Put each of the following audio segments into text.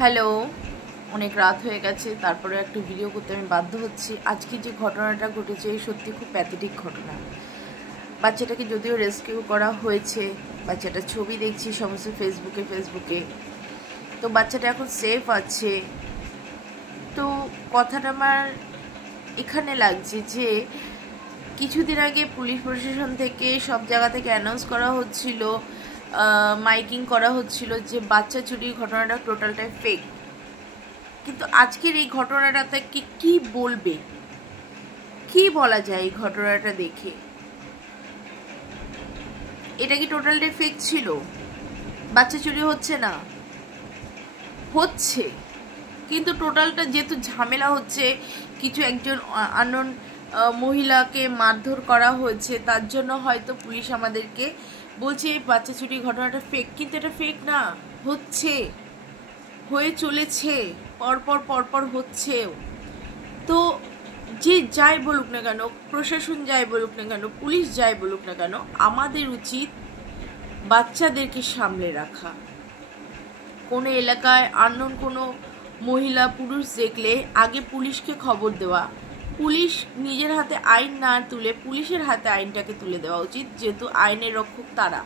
Hello, অনেক রাত হয়ে গেছে, তারপরে একটু ভিডিও করতে আমি বাধ্য হচ্ছি। আজকে যে ঘটনাটা ঘটেছে সত্যি খুব প্যাথেটিক ঘটনা। বাচ্চাটাকে যদিও রেস্কিউ করা হয়েছে, বাচ্চাটার ছবি দেখছি সমস্ত ফেসবুকে। তো বাচ্চাটা এখন সেফ আছে। তো কথাটা আমার এখানে লাগছে যে কিছুদিন আগে পুলিশ প্রশাসন থেকে সব জায়গা থেকে অ্যানাউন্স করা হচ্ছিল, মাইকিং করা হচ্ছিল যে বাচ্চা চুরির ঘটনাটা টোটালটাই ফেক। কিন্তু আজকের এই ঘটনাটাতে কি বলবে, কি বলা যায় এই ঘটনাটা দেখে? এটা কি টোটালটাই ফেক ছিল? বাচ্চা চুরি হচ্ছে না, হচ্ছে, কিন্তু টোটালটা যেহেতু ঝামেলা হচ্ছে, কিছু একজন আননোন মহিলাকে মারধর করা হয়েছে, তার জন্য হয়তো পুলিশ আমাদেরকে বলছে এই বাচ্চা চুরির ঘটনাটা ফেক। কিন্তু এটা ফেক না, হচ্ছে, হয়ে চলেছে, পরপর হচ্ছেও। তো যে যাই বলুক না কেন, প্রশাসন যাই বলুক না কেন, পুলিশ যাই বলুক না কেন, আমাদের উচিত বাচ্চাদেরকে সামলে রাখা। কোনো এলাকায় আননোন কোনো মহিলা পুরুষ দেখলে আগে পুলিশকে খবর দেওয়া, পুলিশ নিজের হাতে আইন না তুলে পুলিশের হাতে আইনটাকে তুলে দেওয়া উচিত, যেহেতু আইনের রক্ষক তারা।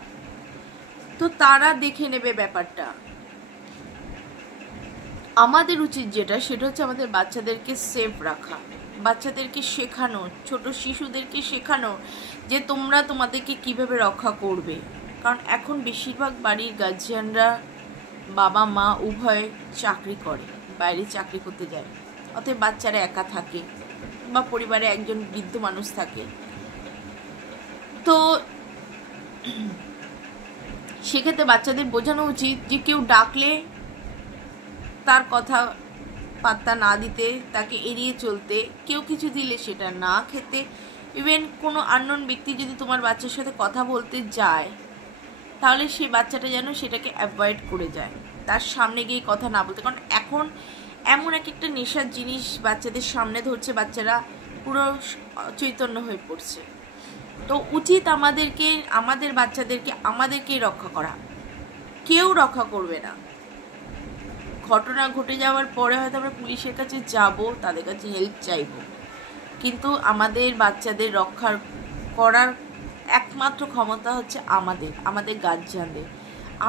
তো তারা দেখে নেবে ব্যাপারটা। আমাদের উচিত যেটা, সেটা হচ্ছে আমাদের বাচ্চাদেরকে সেফ রাখা, বাচ্চাদেরকে শেখানো, ছোট শিশুদেরকে শেখানো যে তোমরা তোমাদেরকে কিভাবে রক্ষা করবে। কারণ এখন বেশিরভাগ বাড়ির গার্জিয়ানরা, বাবা মা উভয় চাকরি করে, বাইরে চাকরি করতে যায়, অতএব বাচ্চারা একা থাকে বা পরিবারে একজন বৃদ্ধ মানুষ থাকে। তো সেক্ষেত্রে বাচ্চাদের বোঝানো উচিত যে কেউ ডাকলে তার কথা পাত্তা না দিতে, তাকে এড়িয়ে চলতে, কেউ কিছু দিলে সেটা না খেতে। ইভেন কোনো আননোন ব্যক্তি যদি তোমার বাচ্চার সাথে কথা বলতে যায়, তাহলে সেই বাচ্চাটা যেন সেটাকে অ্যাভয়েড করে যায়, তার সামনে গিয়ে কথা না বলতে। কারণ এখন এমন একটা নেশার জিনিস বাচ্চাদের সামনে ধরছে, বাচ্চারা পুরো চৈতন্য হয়ে পড়ছে। তো উচিত আমাদেরকে, আমাদের বাচ্চাদেরকে আমাদেরকেই রক্ষা করা, কেউ রক্ষা করবে না। ঘটনা ঘটে যাওয়ার পরে হয়তো আমরা পুলিশের কাছে যাব, তাদের কাছে হেল্প চাইব, কিন্তু আমাদের বাচ্চাদের রক্ষা করার একমাত্র ক্ষমতা হচ্ছে আমাদের গার্জিয়ানদের।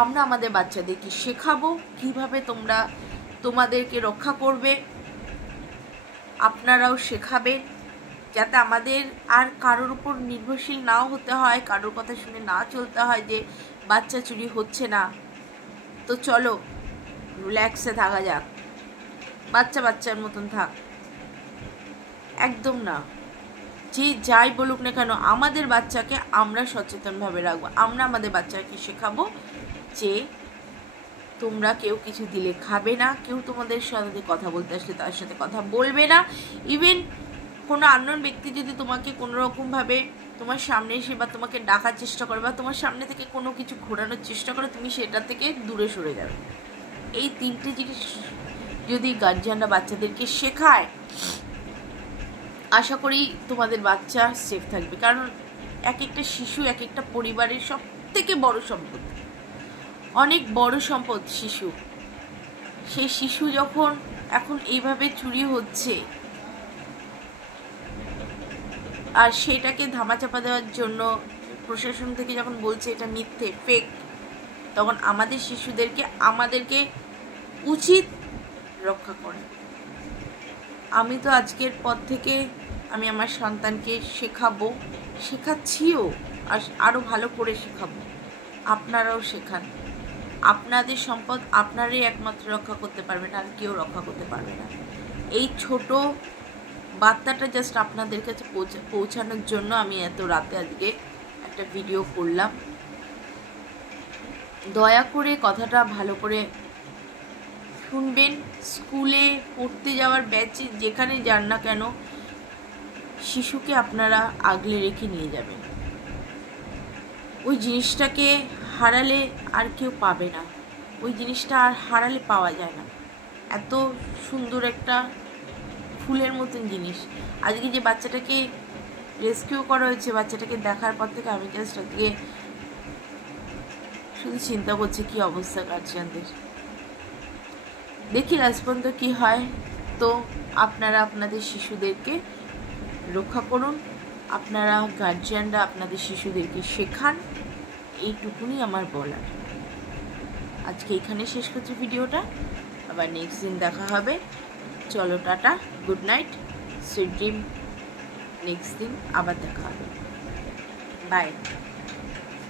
আমরা আমাদের বাচ্চাদেরকে শেখাবো কিভাবে তোমরা তোমাদেরকে রক্ষা করবে, আপনারাও শেখাবেন, যাতে আমাদের আর কারোর উপর নির্ভরশীল নাও হতে হয়, কারোর কথা শুনে না চলতে হয় যে বাচ্চা চুরি হচ্ছে না তো চলো রিল্যাক্সে থাকা যাক, বাচ্চার মতন থাক। একদম না। যে যাই বলুক না কেন, আমাদের বাচ্চাকে আমরা সচেতনভাবে রাখবো। আমরা আমাদের বাচ্চাকে শেখাবো যে তোমরা কেউ কিছু দিলে খাবে না, কেউ তোমাদের সাথে কথা বলতে আসলে তার সাথে কথা বলবে না। ইভেন কোনো আননোন ব্যক্তি যদি তোমাকে কোনো রকমভাবে তোমার সামনে এসে বা তোমাকে ডাকার চেষ্টা করে বা তোমার সামনে থেকে কোনো কিছু ঘোরানোর চেষ্টা করে, তুমি সেটা থেকে দূরে সরে যাবে। এই তিনটে জিনিস যদি গার্জিয়ানরা বাচ্চাদেরকে শেখায়, আশা করি তোমাদের বাচ্চা সেফ থাকবে। কারণ এক একটা শিশু এক একটা পরিবারের সব থেকে বড় সম্পদ, অনেক বড় সম্পদ শিশু। সেই শিশু যখন এখন এইভাবে চুরি হচ্ছে আর সেটাকে ধামাচাপা দেওয়ার জন্য প্রশাসন থেকে যখন বলছে এটা মিথ্যে, ফেক, তখন আমাদের শিশুদেরকে আমাদেরকে উচিত রক্ষা করে। আমি তো আজকের পর থেকে আমি আমার সন্তানকে শেখাবো, শেখাচ্ছিও, আর আরও ভালো করে শেখাবো। আপনারাও শেখান। আপনাদের সম্পদ আপনারাই একমাত্র রক্ষা করতে পারবেন, আর কেউ রক্ষা করতে পারবে না। এই ছোট বার্তাটা জাস্ট আপনাদের কাছে পৌঁছানোর জন্য আমি এত রাতে আজকে একটা ভিডিও করলাম। দয়া করে কথাটা ভালো করে শুনবেন। স্কুলে পড়তে যাওয়ার ব্যাচে যেখানে যান না কেন, শিশুকে আপনারা আগলে রেখে নিয়ে যাবেন। ওই জিনিসটাকে হারালে আর কেউ পাবে না, ওই জিনিসটা আর হারালে পাওয়া যায় না। এত সুন্দর একটা ফুলের মতন জিনিস। আজকে যে বাচ্চাটাকে রেস্কিউ করা হয়েছে, বাচ্চাটাকে দেখার পর থেকে আমি জাস্ট আজকে শুধু চিন্তা করছি কি অবস্থা গার্জিয়ানদের। দেখি লাস্ট পর্যন্ত কী হয়। তো আপনারা আপনাদের শিশুদেরকে রক্ষা করুন, আপনারা গার্জিয়ানরা আপনাদের শিশুদেরকে শেখান, এইটুকুনি আমার বলার। আজকে এখানে শেষ করছি ভিডিওটা, আবার নেক্সট দিন দেখা হবে। চলো tata, good night, sweet dream. Next দিন আবার দেখা হবে, বাই।